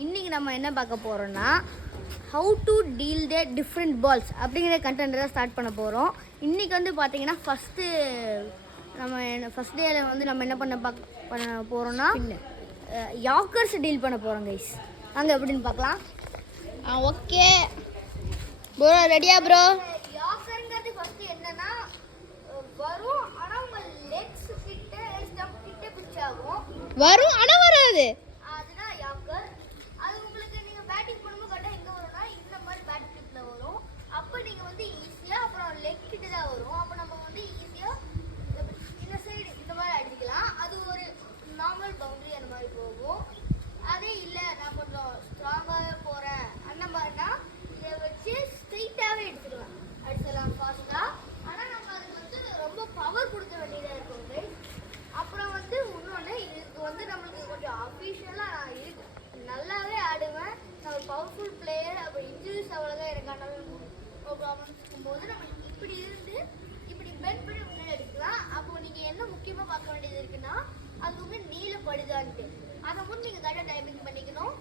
இன்றைக்கி நம்ம என்ன பார்க்க போகிறோன்னா how to deal the different balls அப்படிங்கிற கண்டென்ட் தான் ஸ்டார்ட் பண்ண போகிறோம். இன்றைக்கி வந்து பார்த்தீங்கன்னா ஃபஸ்ட்டு டேயில் வந்து நம்ம என்ன பண்ண போகிறோன்னா யாக்கர்ஸ் டீல் பண்ண போகிறோம் கைஸ். அங்கே எப்படின்னு பார்க்கலாம். ஓகே ப்ரோ, ரெடியா ப்ரோ? யாக்கருங்கிறது ஃபஸ்ட்டு என்னன்னா வரும், ஆனால் உங்கள் லெக்ஸ் கிட்ட ஸ்டம்ப் கிட்ட பிச் ஆகும். வரும் ஆனால் வராது. அதுதான் யாக்கர். அது உங்களுக்கு நீங்கள் பேட்டிங் பண்ணும்போது கரெக்டாக எங்கே வரும்னா இந்த மாதிரி பேட் கிளிப்பில் வரும். அப்போ நீங்கள் வந்து ஈஸியாக அப்புறம் லெக் கிட்ட தான் வரும். அப்போ நம்ம வந்து ஈஸியாக இந்த சைடு இந்த மாதிரி அடிக்கலாம். அது ஒரு நார்மல் பவுண்டரி அந்த மாதிரி போகும். அதே இல்லை நான் கொஞ்சம் ஸ்ட்ராங்காகவே போகிறேன் அந்த மாதிரினா இதை வச்சு ஸ்ட்ரெயிட்டாகவே அடிச்சிடலாம் ஃபாஸ்ட்டாக. ஆனால் நம்ம அதுக்கு வந்து ரொம்ப பவர் கொடுக்க வேண்டியதாக இருக்கும் கைஸ். அப்புறம் வந்து இன்னொன்று இதுக்கு வந்து நம்மளுக்கு கொஞ்சம் அஃபிஷியலாக நான் இருக்கு நல்லாவே ஆடுவேன். நான் ஒரு பவர்ஃபுல் பிளேயர். அப்புறம் இன்ஜுரிஸ் அவ்வளோதான் எனக்கு ஆனாலும் ப்ராப்ளம்ஸ் இருக்கும்போது நம்ம இப்படி இருந்து இப்படி பெண்ட் பண்ணி முன்னாடி அடிக்கலாம். அப்போ நீங்கள் என்ன முக்கியமாக பார்க்க வேண்டியது இருக்குன்னா அது வந்து நீளப்படுதான்ட்டு அதை வந்து நீங்கள் கரெக்டாக டைமிங் பண்ணிக்கணும்.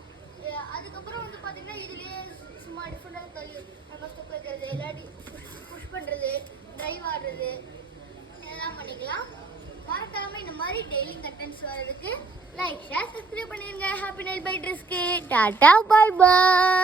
அதுக்கப்புறம் வந்து பார்த்தீங்கன்னா இதுலேயே சும்மா டிஃப்ரெண்டாக தள்ளி நம்ம ஸ்டெப் வைக்கிறது, இல்லாட்டி புஷ் பண்ணுறது, ட்ரைவ் ஆடுறது இதெல்லாம் பண்ணிக்கலாம். மறக்காமல் இந்த மாதிரி டெய்லி கண்டென்ட்ஸ் வர்றதுக்கு லைக், ஷேர், சப்ஸ்கிரைப் பண்ணிடுங்க. Happy night by ட்ரெஸ்க்கு tata, bye bye.